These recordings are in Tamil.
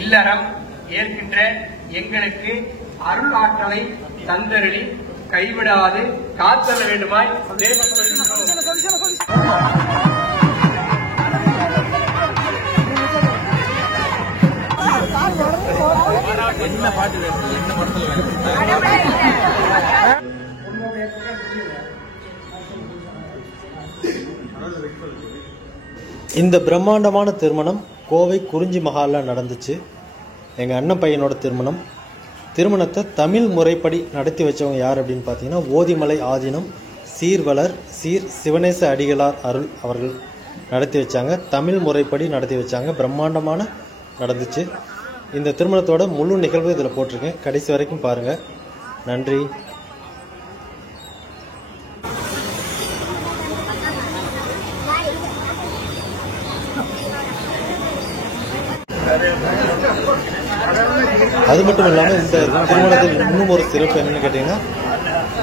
இல்லறம் ஏற்கின்ற எங்களுக்கு அருள் ஆற்றலை தந்தருளி கைவிடாது காத்தல வேண்டுமாய் இந்த பிரம்மாண்டமான திருமணம் கோவை குறிஞ்சி மஹாலில் நடந்துச்சு. எங்கள் அண்ணன் பையனோட திருமணத்தை தமிழ் முறைப்படி நடத்தி வச்சவங்க யார் அப்படின்னு பார்த்தீங்கன்னா ஓதிமலை ஆதீனம் சீர்வளர் சீர் சிவனேச அடிகளார் அருள் அவர்கள் நடத்தி வச்சாங்க. தமிழ் முறைப்படி நடத்தி வச்சாங்க. பிரம்மாண்டமான நடந்துச்சு. இந்த திருமணத்தோட முழு நிகழ்வு இதில் போட்டிருக்கேன். கடைசி வரைக்கும் பாருங்கள். நன்றி. அது மட்டும் இல்லாமல் இந்த திருமணத்தில் இன்னும் ஒரு சிறப்பு என்னன்னு கேட்டிங்கன்னா,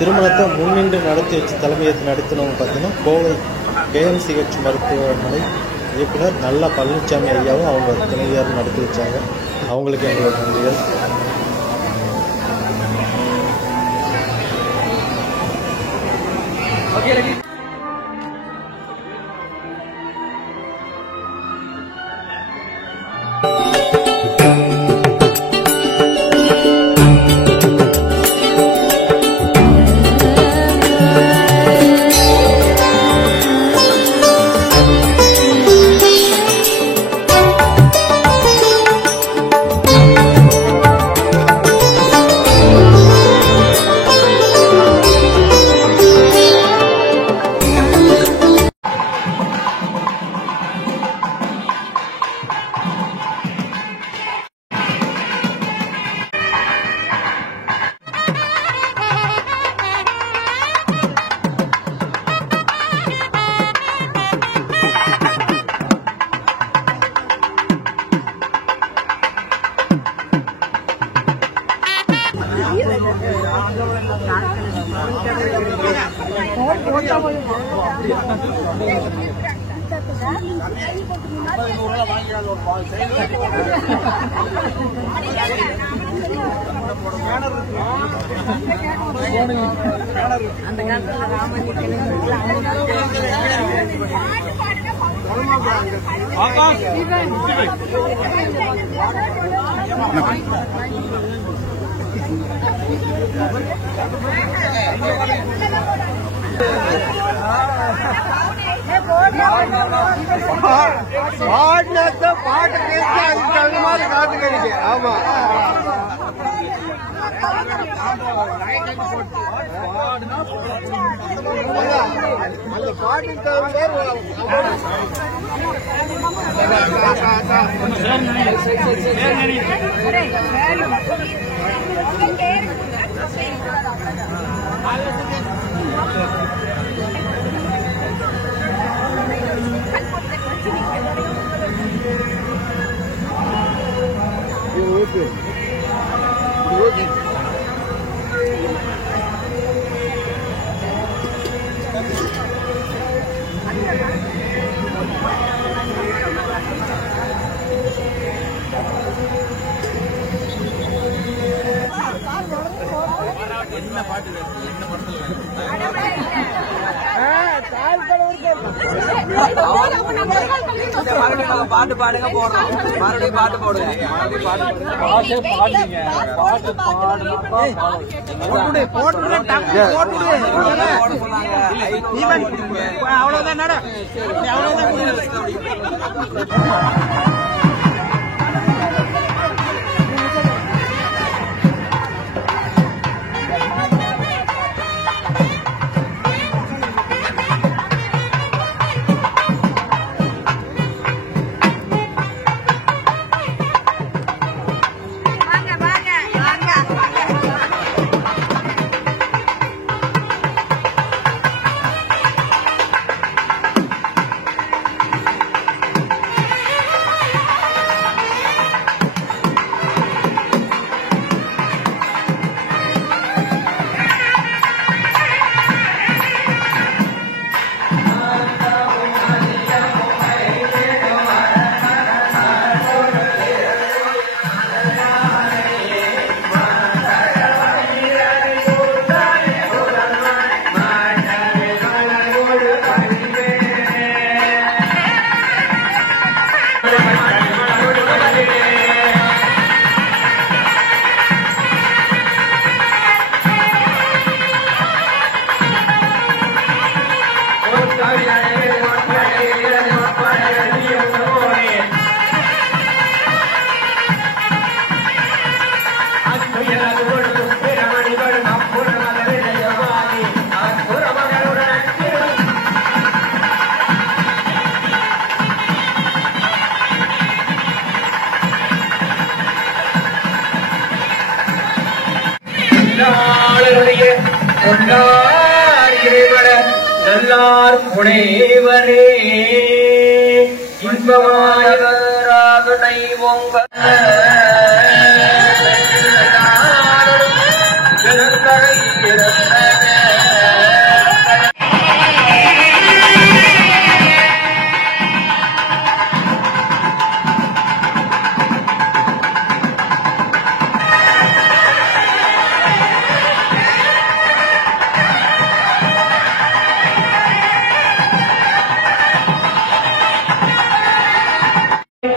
திருமணத்தை முன்னின்று நடத்தி வச்சு தலைமையேற்று நடத்தினவங்க பார்த்தீங்கன்னா கோவை KMCH மருத்துவமனை இயக்குனர் நல்லா பழனிசாமி ஐயாவும் அவங்க துணைவியாரும் நடத்தி வச்சாங்க. அவங்களுக்கு எங்களோட நன்றிகள். பாட்டு பாடுங்க போடுறோம். மறுபடியும் பாட்டு போடுங்க. அவ்வளவுதான். கொண்டார் இறைவன நல்லார் புனைவரே இன்பமாயவராதுணை ஓங்க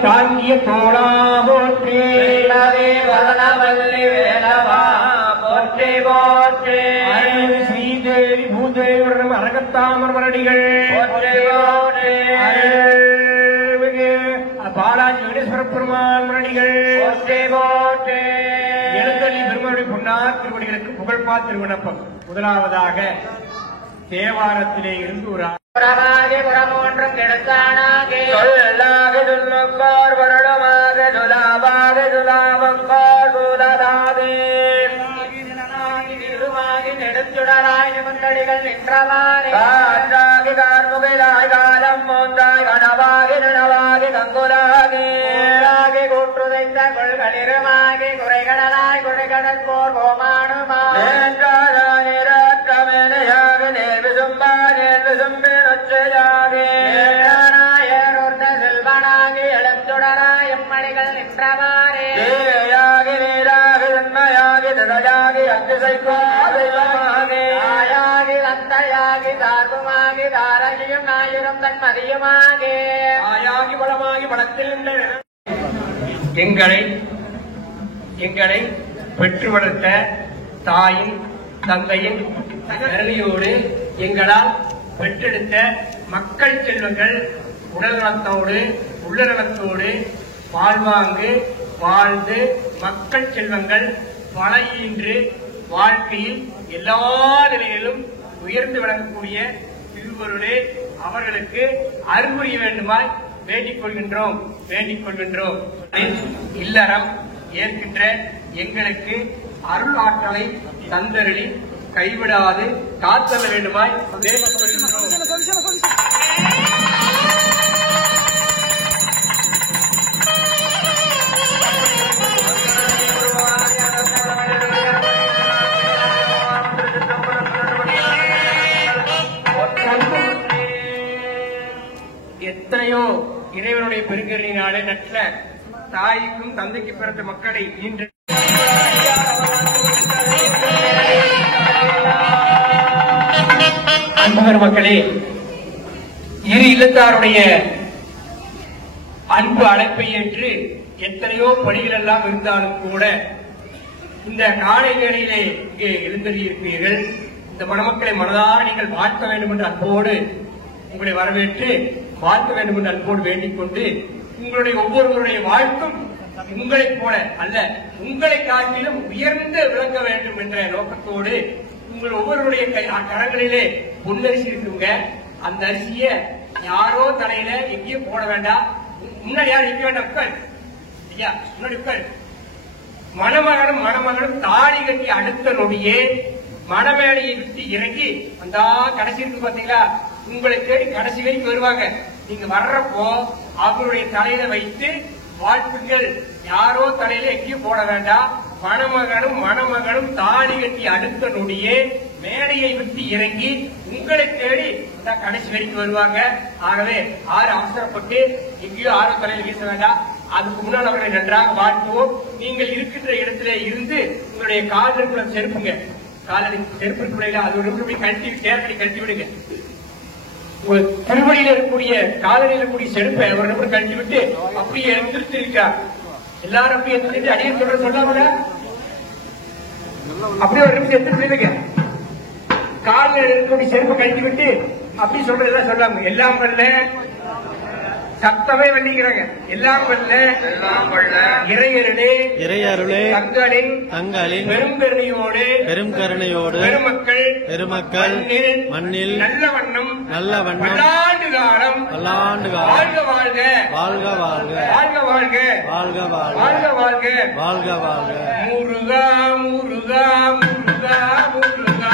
தாங்கிய தோழா போற்றி வதனவல்லி வேலவா போற்றி போற்றி ஸ்ரீதேவி பூதேவரம் அரகத்தாமர் வரடிகள் போற்றி போற்றி பாலாஜி வெங்கடேஸ்வர பெருமான் வரடிகள் போற்றி போற்றி எழுத்தள்ளி பெருமாளுடைய பொன்னார் திருவடிகளுக்கு புகழ்பா திருவிண்ணப்பம். முதலாவதாக தேவாரத்திலே இருந்து ஒரு புறமொன்றும் கெடுத்தானாகி சொல்லாக சொல்லுங்கார் வருடமாக துலாபாக துலாபங்கார் சூலதாதே திருமாகி நெடுச்சுடராய் நிமிந்தடிகள் நின்றவாறே காற்றாகி கார்முகிலாய் காலம் மோந்தாய் கனவாகி நினவாகி கங்குலாகி கூற்றுதைத்த கொள்களிருமாகி குறைகடலாய் குறைகடல் போர் கோமானுமா செல்வனாகி எழுத்துடராய் எம்மணிகள் நின்றவாறே நன்மையாகி நிலையாகி அங்குசைக்கோயாகி வந்தையாகி சார்புமாகி தாரகியும் நாயுரும் தன் மதியுமாகி ஆயாகி பலமாகி பலத்தில் எங்களை பெற்று வளர்த்த தாயின் தந்தையின் கருணையோடு எங்களால் பெற்றெடுத்த மக்கள் செல்வங்கள் உடல் நலத்தோடு உள்ள நலத்தோடு வாழ்வாங்கு வாழ்ந்து மக்கள் செல்வங்கள் பல ஈன்று வாழ்க்கையில் எல்லா நிலையிலும் உயர்ந்து விளங்கக்கூடிய திருவருளே அவர்களுக்கு அருள் புரிய வேண்டுமாய் வேண்டிக் கொள்கின்றோம். இல்லறம் ஏற்கின்ற எங்களுக்கு அருள் ஆற்றலை தந்தருளி கைவிடாது காத்தல வேண்டுமாய் வேண்டிக் கொள்கின்றோம். எத்தனையோ இறைவனுடைய பெருங்கருணையினாலே நற்ற தாய்க்கும் தந்தைக்கு பிறந்த மக்களை இன்று அன்பர் மக்களே, இரு இல்லத்தாருடைய அன்பு அழைப்பை ஏற்று எத்தனையோ பணிகள் எல்லாம் இருந்தாலும் கூட இந்த காலை வேளையிலே இங்கே எழுந்தறியிருப்பீர்கள். இந்த மணமக்களை மனதார நீங்கள் வாழ்த்த வேண்டும் என்ற அன்போடு உங்களை வரவேற்று வாழ்த்த வேண்டும் என்று அன்போடு வேண்டிக் கொண்டு உங்களுடைய ஒவ்வொருவருடைய வாழ்க்கும் உங்களைப் போல அல்ல, உங்களை காட்டிலும் உயர்ந்து விளங்க வேண்டும் என்ற நோக்கத்தோடு உங்கள் ஒவ்வொருவருடைய கரங்களிலே பொன்னரிசி இருக்குங்க. அந்த அரிசிய யாரோ தலையில எங்கேயும் போட வேண்டாம். முன்னாடி யாரும் நிக்க வேண்டாம், உட்கார் ஐயா, முன்னாடி உட்கார். மணமகனும் தாடி கட்டி அடுத்த நொடியே மணமேடையை விட்டு இறங்கி அந்த கடைசி இருக்கு பாத்தீங்களா, உங்களை தேடி கடைசி வரைக்கும் வருவாங்க. நீங்க வர்றப்போ அவங்களுடைய தலையில வைத்து வாழ்த்துங்கள். யாரோ தலையில எங்கேயும் போட வேண்டாம். மணமகனும் தாடி கட்டி அடுத்த நொடியே மேடையை விட்டு இறங்கி உங்களை தேடி கடைசி வரைக்கும் வருவாங்க. ஆகவே ஆறு அவசரப்பட்டு எங்கேயோ ஆரோ தலையில வீச வேண்டாம். அதுக்கு முன்னால் அவர்களை நன்றாக வாழ்த்துவோம். நீங்கள் இருக்கின்ற இடத்திலே இருந்து உங்களுடைய காதலுக்குள்ள செருப்புங்க, காலடி செருப்பு அதோட கழட்டி தேர்தலை கழட்டி விடுங்க. திருவடியில் இருக்கக்கூடிய காலடியில் இருக்கக்கூடிய செருப்பை ஒரு நிமிடம் கழட்டி விட்டு அப்படியே எழுந்திருத்து இருக்கார். எல்லாரும் அப்படியே எடுத்துட்டு அடியை சொல்ற சொல்லாமல அப்படியே ஒரு நிமிஷம் எடுத்துட்டு காலில் இருக்கக்கூடிய செருப்பை கழட்டி விட்டு அப்படி சொல்றதெல்லாம் சொல்லாம எல்லாம் வரல சத்தமே வள்ளிக்கிறாங்க. எல்லாம் வல்ல இறையருளே தங்களின் பெரும் கருணையோடு பெருமக்கள் மண்ணில் நல்ல வண்ணம் பல்லாண்டு காலம் வாழ்க வாழ்க வாழ்க வாழ்க வாழ்க வாழ்க வாழ்க வாழ்க வாழ்க வாழ்க வாழ்க முருகா முருகா முருகா முருகா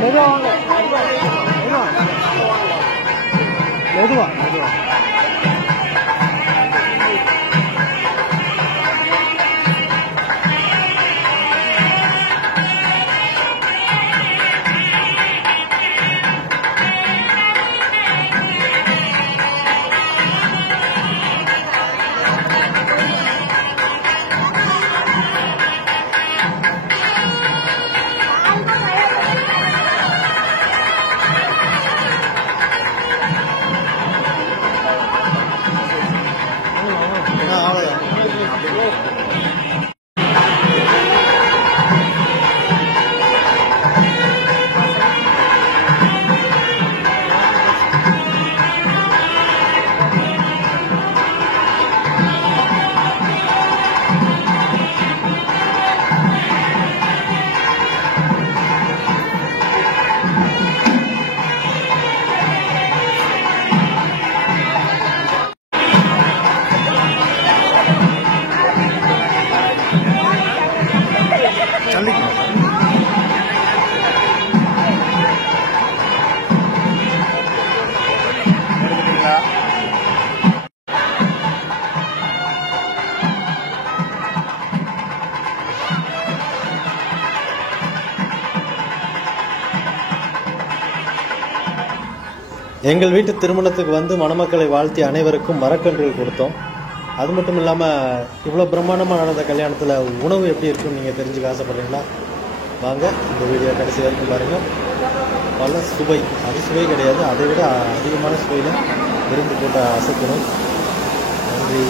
மெதுவா வாங்க. மெதுவா மெதுவா. எங்கள் வீட்டு திருமணத்துக்கு வந்து மணமக்களை வாழ்த்தி அனைவருக்கும் மரக்கன்றுகள் கொடுத்தோம். அது மட்டும் இல்லாமல் இவ்வளோ பிரம்மாண்டமாக நடந்த கல்யாணத்தில் உணவு எப்படி இருக்குன்னு நீங்கள் தெரிஞ்சுக்க ஆசைப்படுறீங்களா? வாங்க இந்த வீடியோ கடைசி வரைக்கும் பாருங்கள். பல சுவை, அது சுவை கிடையாது, அதை விட அதிகமான சுவையில் விருந்து போட்டு அசைக்கணும். நன்றி.